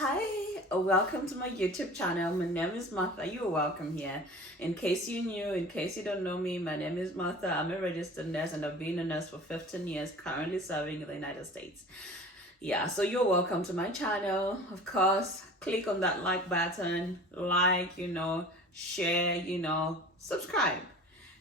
Hi, welcome to my YouTube channel. My name is Martha. You're welcome here. In case you're new, in case you don't know me, my name is Martha. I'm a registered nurse and I've been a nurse for 15 years, currently serving in the United States. Yeah, so you're welcome to my channel. Of course, click on that like button, share, subscribe.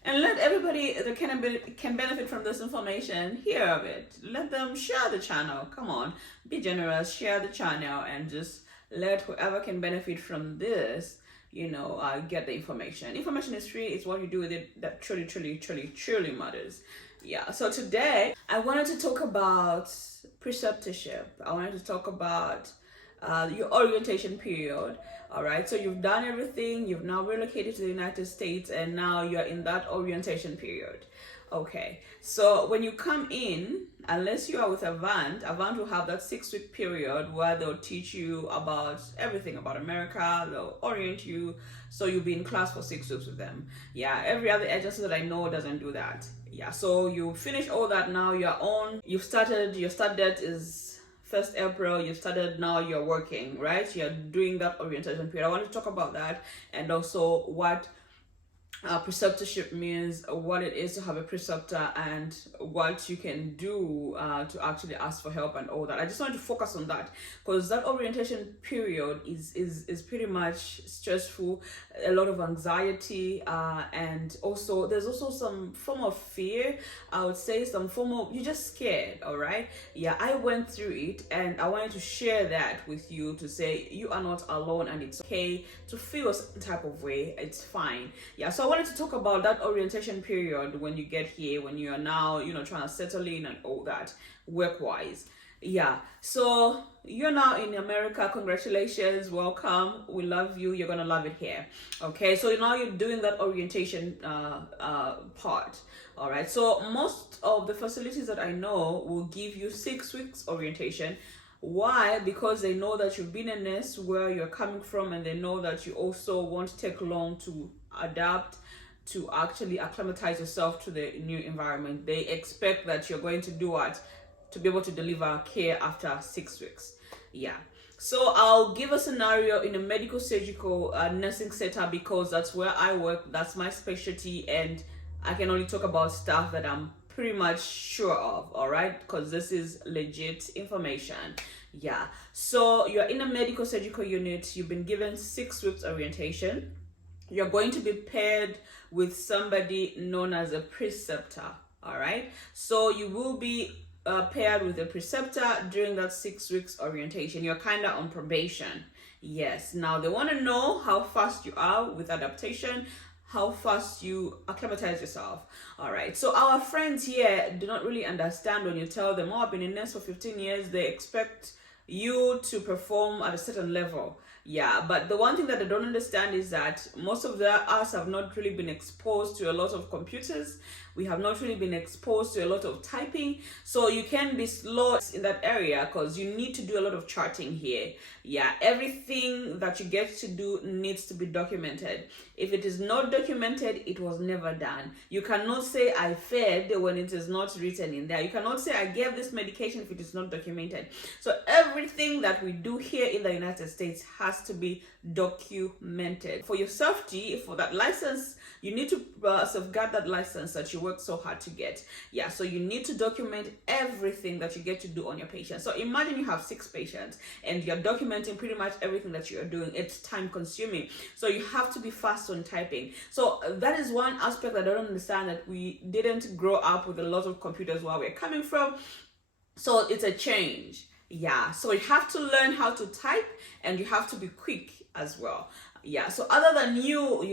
And let everybody that can benefit from this information hear of it. Let them share the channel. Come on, be generous, share the channel, and just let whoever can benefit from this, get the information. Information is free. It's what you do with it that truly matters. Yeah, so today I wanted to talk about preceptorship. I wanted to talk about your orientation period. All right, so you've done everything, you've now relocated to the United States, and now you're in that orientation period. Okay, so when you come in, unless you are with Avant will have that 6-week period where they'll teach you about everything about America. They'll orient you, so you'll be in class for 6 weeks with them. Yeah, every other agency that I know doesn't do that. Yeah, so you finish all that now, you're on, you've started, your start date is 1st April, you started, now you're working, right? You're doing that orientation period. I want to talk about that and also what preceptorship means, what it is to have a preceptor, and what you can do to actually ask for help and all that. I just want to focus on that because that orientation period is pretty much stressful, a lot of anxiety, and also there's also some form of fear. I would say some form of, you're just scared. All right, yeah, I went through it and I wanted to share that with you to say you are not alone and it's okay to feel a certain type of way. It's fine. Yeah, so I wanted to talk about that orientation period when you get here, when you are now, trying to settle in and all that work-wise. Yeah, so you're now in America. Congratulations, welcome. We love you. You're gonna love it here. Okay, so now you're doing that orientation part. All right, so most of the facilities that I know will give you 6 weeks orientation. Why? Because they know that you've been a nurse where you're coming from, and they know that you also won't take long to adapt, to actually acclimatize yourself to the new environment. They expect that you're going to do what? To be able to deliver care after 6 weeks. Yeah. So I'll give a scenario in a medical surgical nursing setup because that's where I work. That's my specialty, and I can only talk about stuff that I'm pretty much sure of. All right, because this is legit information. Yeah. So you're in a medical surgical unit. You've been given 6 weeks orientation. You're going to be paired with somebody known as a preceptor. All right, so you will be paired with a preceptor during that 6 weeks orientation. You're kind of on probation. Yes, now they want to know how fast you are with adaptation, how fast you acclimatize yourself. All right, so our friends here do not really understand when you tell them, oh, I've been in nurse for 15 years. They expect you to perform at a certain level. Yeah, but the one thing that I don't understand is that most of us have not really been exposed to a lot of computers. We have not really been exposed to a lot of typing. So you can be slow in that area because you need to do a lot of charting here. Yeah, everything that you get to do needs to be documented. If it is not documented, it was never done. You cannot say I fed when it is not written in there. You cannot say I gave this medication if it is not documented. So everything that we do here in the United States has to be documented. For your safety, for that license, you need to safeguard that license that you work so hard to get. Yeah, so you need to document everything that you get to do on your patients. So imagine you have 6 patients and you're documenting pretty much everything that you're doing. It's time consuming. So you have to be fast on typing. So that is one aspect that I don't understand, that we didn't grow up with a lot of computers where we're coming from. So it's a change. Yeah, so you have to learn how to type and you have to be quick as well. Yeah, so other than you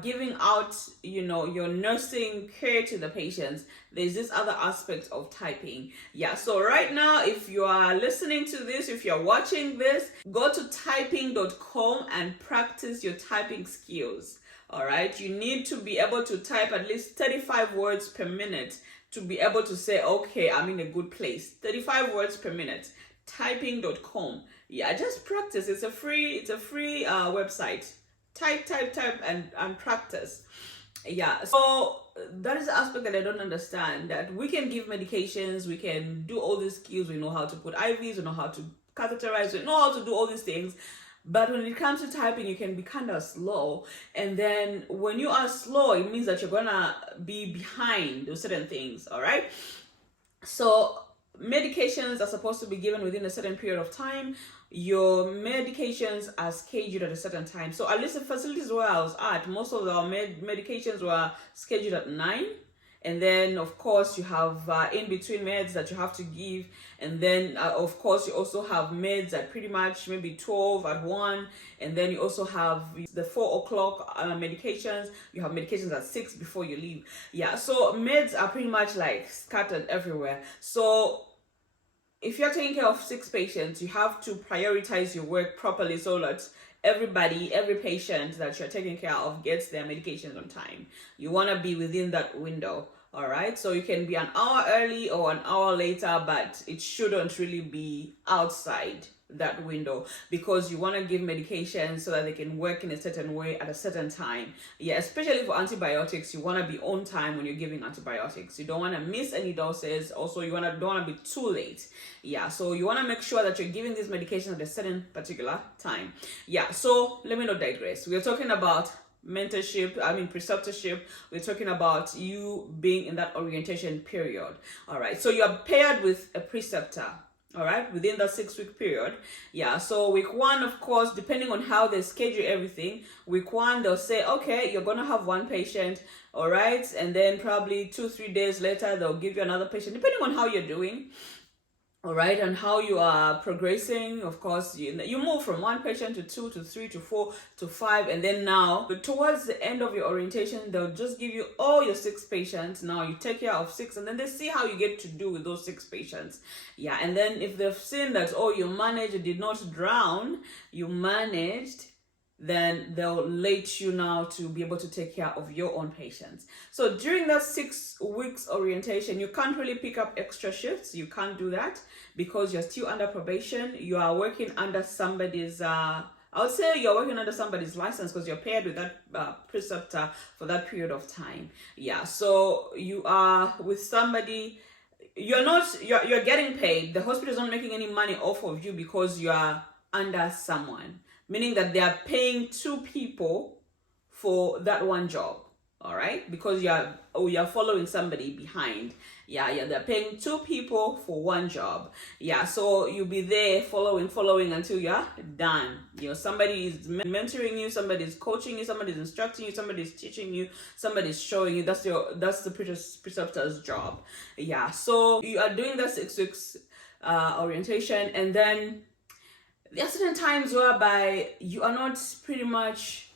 giving out, your nursing care to the patients, there's this other aspect of typing. Yeah, so right now, if you are listening to this, if you're watching this, go to typing.com and practice your typing skills. All right, you need to be able to type at least 35 words per minute to be able to say, okay, I'm in a good place. 35 words per minute. Typing.com. Yeah, just practice. It's a free website. Type and practice. Yeah, so that is the aspect that I don't understand, that we can give medications, we can do all these skills, we know how to put IVs, we know how to catheterize, you know how to do all these things. But when it comes to typing, you can be kind of slow. And then when you are slow, it means that you're gonna be behind with certain things, all right? So medications are supposed to be given within a certain period of time. Your medications are scheduled at a certain time. So at least the facilities where I was at, most of our medications were scheduled at 9. And then, of course, you have in-between meds that you have to give. And then, of course, you also have meds at pretty much maybe 12 at 1. And then you also have the 4 o'clock medications. You have medications at 6 before you leave. Yeah, so meds are pretty much like scattered everywhere. So if you're taking care of 6 patients, you have to prioritize your work properly so that every patient that you're taking care of gets their medications on time. You want to be within that window, all right? So you can be an hour early or an hour later, but it shouldn't really be outside that window, because you want to give medication so that they can work in a certain way at a certain time. Yeah, especially for antibiotics, you want to be on time when you're giving antibiotics. You don't want to miss any doses. Also, you don't want to be too late. Yeah, so you want to make sure that you're giving these medications at a certain particular time. Yeah, so let me not digress. We're talking about preceptorship. We're talking about you being in that orientation period. All right, so you're paired with a preceptor, all right, within that 6-week period. Yeah, so week 1, of course, depending on how they schedule everything, week 1 they'll say, okay, you're gonna have 1 patient, all right, and then probably 2-3 days later they'll give you another patient, depending on how you're doing, all right, and how you are progressing. Of course, you move from 1 patient to 2 to 3 to 4 to 5, and then now, but towards the end of your orientation, they'll just give you all your 6 patients. Now you take care of 6, and then they see how you get to do with those 6 patients. Yeah, and then if they've seen that, oh, you managed, you did not drown, you managed, then they'll let you now to be able to take care of your own patients. So during that 6 weeks orientation, you can't really pick up extra shifts. You can't do that because you're still under probation. You are working under somebody's I would say you're working under somebody's license, because you're paired with that preceptor for that period of time. Yeah, so you are with somebody. You're getting paid. The hospital is not making any money off of you because you are under someone, meaning that they are paying 2 people for that one job, all right? Because you're following somebody behind. Yeah, they're paying 2 people for 1 job. Yeah, so you'll be there following until you're done. You know, somebody is mentoring you, somebody is coaching you, somebody is instructing you, somebody is teaching you, somebody is showing you. That's the preceptor's job. Yeah, so you are doing the 6 weeks orientation, and then there are certain times whereby you are not pretty much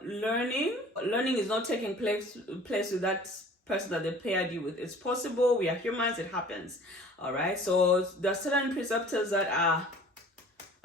learning. Learning is not taking place with that person that they paired you with. It's possible. We are humans. It happens. All right. So there are certain preceptors that are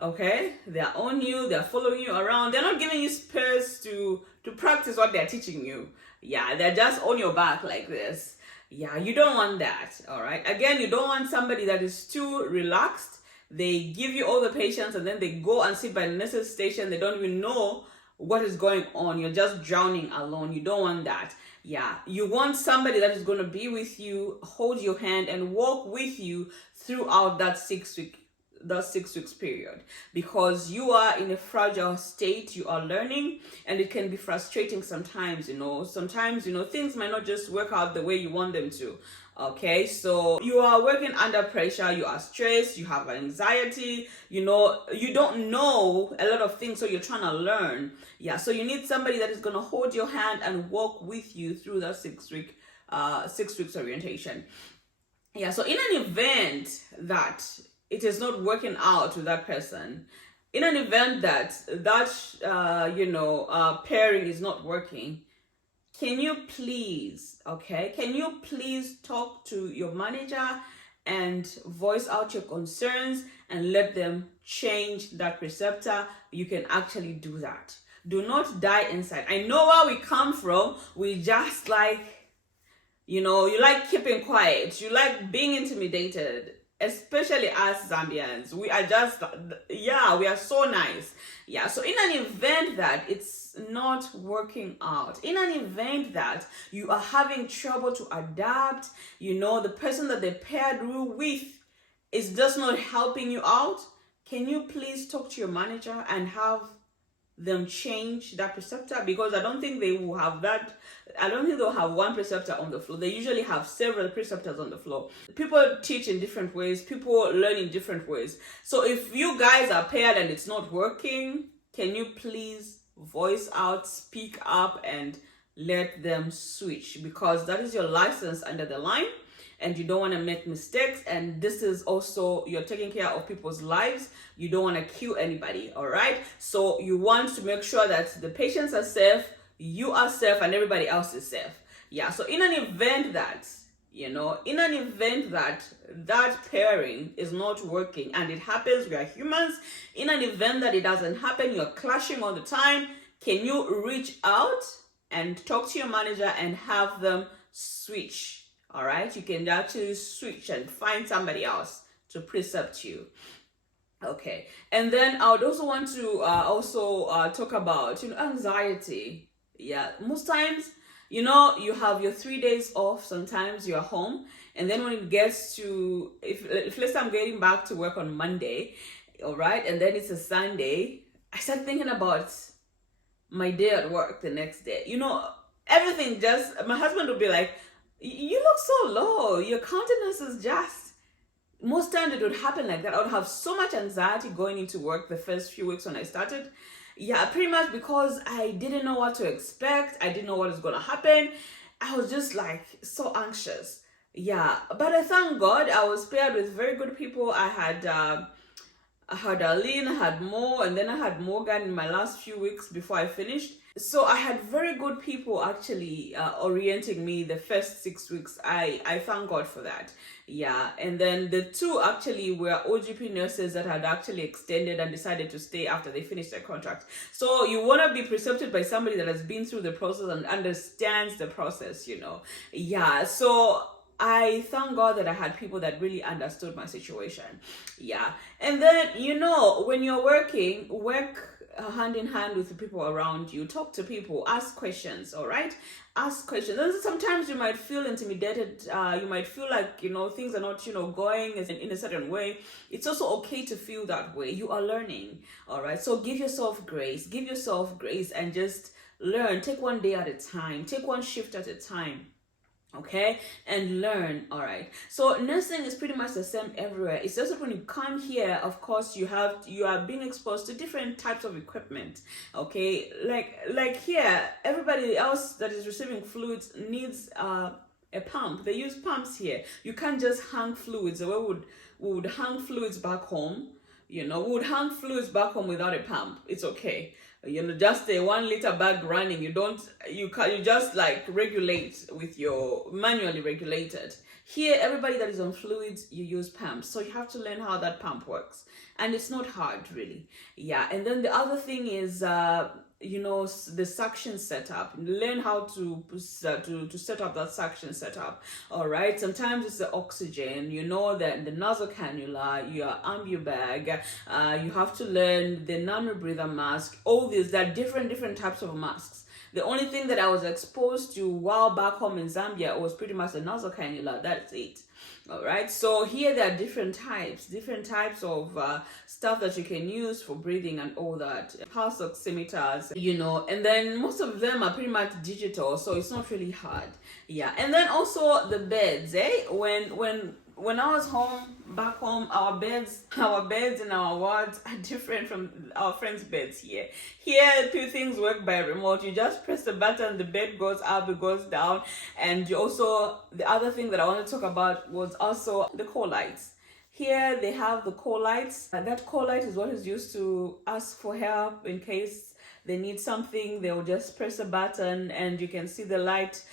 okay. They are on you. They are following you around. They're not giving you space to practice what they're teaching you. Yeah, they're just on your back like this. Yeah, you don't want that. All right. Again, you don't want somebody that is too relaxed. They give you all the patients and then they go and sit by the nurse's station. They don't even know what is going on. You're just drowning alone. You don't want that. Yeah, you want somebody that is going to be with you, hold your hand, and walk with you throughout that 6 weeks period, because you are in a fragile state. You are learning, and it can be frustrating sometimes. Sometimes things might not just work out the way you want them to. Okay, so you are working under pressure, you are stressed, you have anxiety, you don't know a lot of things, so you're trying to learn. Yeah, so you need somebody that is going to hold your hand and walk with you through that 6 weeks orientation. Yeah, so in an event that it is not working out with that person, in an event that pairing is not working, can you please talk to your manager and voice out your concerns and let them change that preceptor? You can actually do that. Do not die inside. I know where we come from. We just you like keeping quiet. You like being intimidated. Especially us Zambians, we are so nice. Yeah, so in an event that it's not working out, in an event that you are having trouble to adapt, the person that they paired you with is just not helping you out, can you please talk to your manager and have them change that preceptor? Because I don't think they will have that. I don't think they'll have one preceptor on the floor. They usually have several preceptors on the floor. People teach in different ways. People learn in different ways. So if you guys are paired and it's not working, can you please voice out, speak up, and let them switch? Because that is your license under the line, and you don't want to make mistakes. And this is also, you're taking care of people's lives. You don't want to kill anybody, all right? So you want to make sure that the patients are safe, you are safe, and everybody else is safe. Yeah, so in an event that, that pairing is not working, and it happens, we are humans, in an event that it doesn't happen, you're clashing all the time, can you reach out and talk to your manager and have them switch? All right, you can actually switch and find somebody else to precept you. Okay, and then I would also want to talk about anxiety. Yeah, most times you have your 3 days off. Sometimes you're home, and then when it gets to, if let's say I'm getting back to work on Monday, all right, and then it's a Sunday, I start thinking about my day at work the next day. Everything just, my husband would be like, you look so low, your countenance is just, most times it would happen like that. I would have so much anxiety going into work the first few weeks when I started. Yeah, pretty much because I didn't know what to expect. I didn't know what was going to happen. I was just like so anxious. Yeah, but I thank God I was paired with very good people. I had Arlene, I had Mo, and then I had Morgan in my last few weeks before I finished. So I had very good people actually orienting me the first 6 weeks. I thank God for that. Yeah, and then the two actually were OGP nurses that had actually extended and decided to stay after they finished their contract. So you want to be precepted by somebody that has been through the process and understands the process, Yeah, so I thank God that I had people that really understood my situation. Yeah. And then, when you're work hand in hand with the people around you, talk to people, ask questions, all right? Ask questions. And sometimes you might feel intimidated. You might feel like, things are not, going in a certain way. It's also okay to feel that way. You are learning, all right? So give yourself grace and just learn. Take one day at a time. Take one shift at a time. Okay, and learn. All right, so nursing is pretty much the same everywhere. It's just that when you come here, of course, you are being exposed to different types of equipment. Okay, like here, everybody else that is receiving fluids needs a pump. They use pumps here. You can't just hang fluids the way we would hang fluids back home. We would hang fluids back home without a pump. It's okay. Just a 1 liter bag running. You just like regulate with your manually regulated. Here, everybody that is on fluids, you use pumps. So you have to learn how that pump works. And it's not hard, really. Yeah. And then the other thing is, the suction setup. Learn how to set up that suction setup. All right. Sometimes it's the oxygen, the nasal cannula, your ambu bag. You have to learn the nano-breather mask. All these, there are different types of masks. The only thing that I was exposed to while back home in Zambia was pretty much the nasal cannula. That's it. All right, so here there are different types of stuff that you can use for breathing and all that. Pulse oximeters, and then most of them are pretty much digital, so it's not really hard. Yeah, and then also the beds, when I was back home, our beds in our wards are different from our friends' beds here. Here, two things work by remote. You just press the button, the bed goes up, it goes down. And the other thing that I want to talk about was also the call lights. Here, they have the call lights. That call light is what is used to ask for help in case they need something. They'll just press a button and you can see the light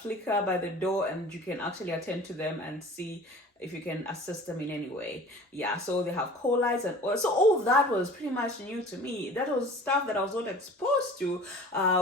flicker by the door, and you can actually attend to them and see if you can assist them in any way. Yeah, so they have call lights, and so all that was pretty much new to me. That was stuff that I was not exposed to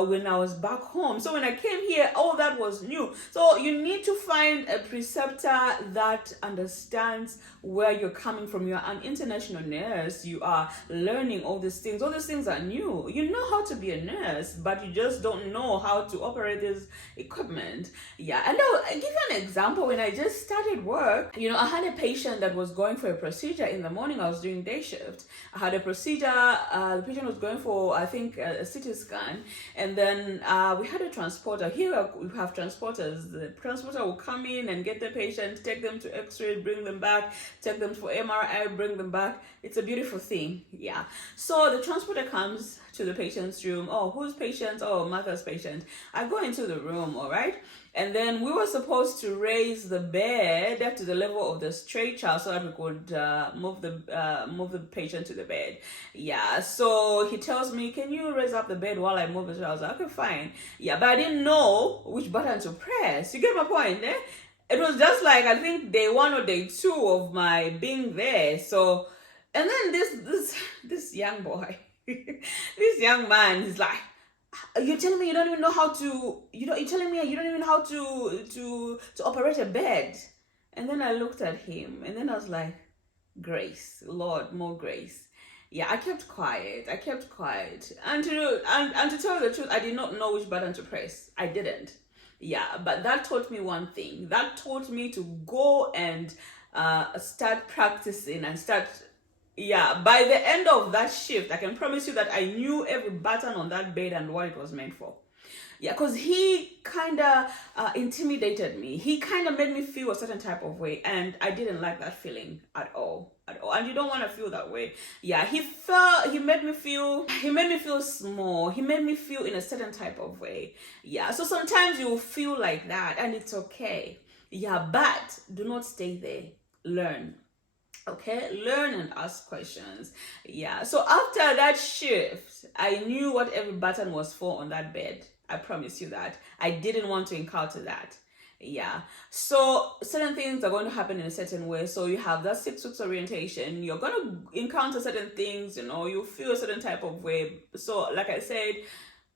when I was back home. So when I came here, all that was new. So you need to find a preceptor that understands where you're coming from. You're an international nurse. You are learning all these things. All these things are new. You know how to be a nurse, but you just don't know how to operate this equipment. Yeah, and I'll give you an example. When I just started work, I had a patient that was going for a procedure in the morning. I was doing day shift. I had a procedure. The patient was going for, I think, a CT scan. And then we had a transporter. Here we have transporters. The transporter will come in and get the patient, take them to X-ray, bring them back, take them for MRI, bring them back. It's a beautiful thing. Yeah. So the transporter comes to the patient's room. Oh, whose patient? Oh, Martha's patient. I go into the room, all right? And then we were supposed to raise the bed to the level of the stretcher so that we could move the patient to the bed. Yeah, so he tells me, can you raise up the bed while I move it? I was like, okay, fine. Yeah, but I didn't know which button to press. You get my point, eh? It was just like, I think day 1 or day 2 of my being there. So, and then this young boy, this young man, he's like, you're telling me you don't even know how to, you're telling me you don't even know how to operate a bed. And then I looked at him and then I was like, grace, Lord, more grace. Yeah, I kept quiet. And to tell you the truth, I did not know which button to press. I didn't. Yeah, but that taught me one thing. That taught me to go and start practicing and start. Yeah, by the end of that shift, I can promise you that I knew every button on that bed and what it was meant for. Yeah, because he kind of intimidated me. He kind of made me feel a certain type of way, and I didn't like that feeling at all. And you don't want to feel that way. Yeah, he made me feel small. He made me feel in a certain type of way. Yeah, so sometimes you will feel like that, and it's okay. Yeah, but do not stay there. Learn. Okay, learn and ask questions. Yeah, so after that shift, I knew what every button was for on that bed. I promise you that. I didn't want to encounter that. Yeah, so certain things are going to happen in a certain way. So you have that 6 weeks orientation. You're going to encounter certain things, you feel a certain type of way. So like I said,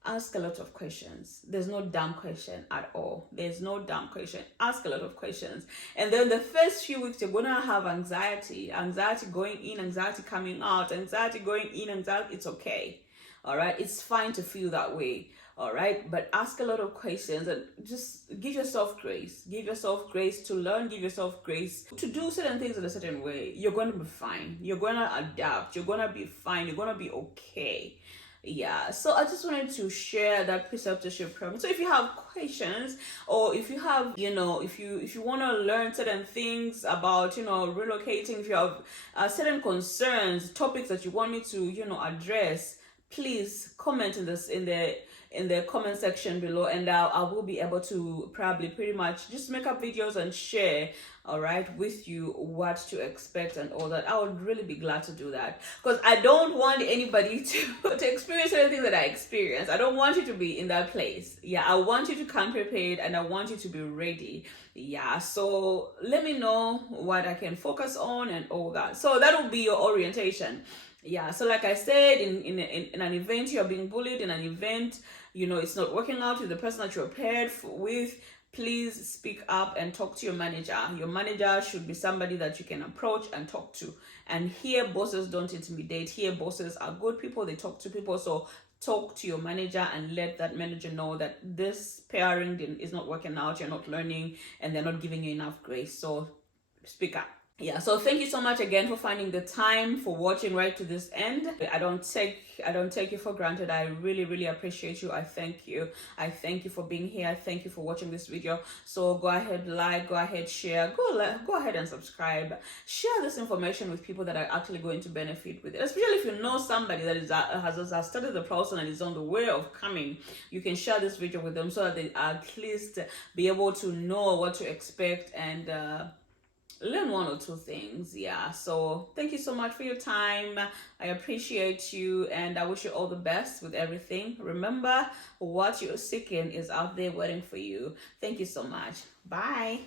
ask a lot of questions. There's no dumb question at all. There's no dumb question. Ask a lot of questions. And then the first few weeks, you're going to have anxiety going in, anxiety coming out, anxiety going in, anxiety. It's okay. All right. It's fine to feel that way. All right. But ask a lot of questions and just give yourself grace. Give yourself grace to learn. Give yourself grace to do certain things in a certain way. You're going to be fine. You're going to adapt. You're going to be fine. You're going to be okay. Yeah, so I just wanted to share that preceptorship program. So if you have questions, or if you have, if you want to learn certain things about, relocating, if you have certain concerns, topics that you want me to, address, please comment in the comment section below, and I will be able to probably pretty much just make up videos and share, all right, with you what to expect and all that. I would really be glad to do that, because I don't want anybody to experience anything that I experienced. I don't want you to be in that place. Yeah, I want you to come prepared and I want you to be ready. Yeah, so let me know what I can focus on and all that. So that will be your orientation. Yeah, so like I said, in an event, you're being bullied, in an event, it's not working out with the person that you're paired with, please speak up and talk to your manager. Your manager should be somebody that you can approach and talk to. And here, bosses don't intimidate. Here, bosses are good people. They talk to people. So talk to your manager and let that manager know that this pairing is not working out. You're not learning and they're not giving you enough grace. So speak up. Yeah, so thank you so much again for finding the time, for watching right to this end. I don't take you for granted. I really, really appreciate you. I thank you for being here. I thank you for watching this video. So go ahead, like, go ahead, share, go ahead and subscribe. Share this information with people that are actually going to benefit with it, especially if you know somebody that has started the process and is on the way of coming. You can share this video with them so that they at least be able to know what to expect and learn 1 or 2 things. Yeah, so thank you so much for your time. I appreciate you and I wish you all the best with everything. Remember, what you're seeking is out there waiting for you. Thank you so much. Bye.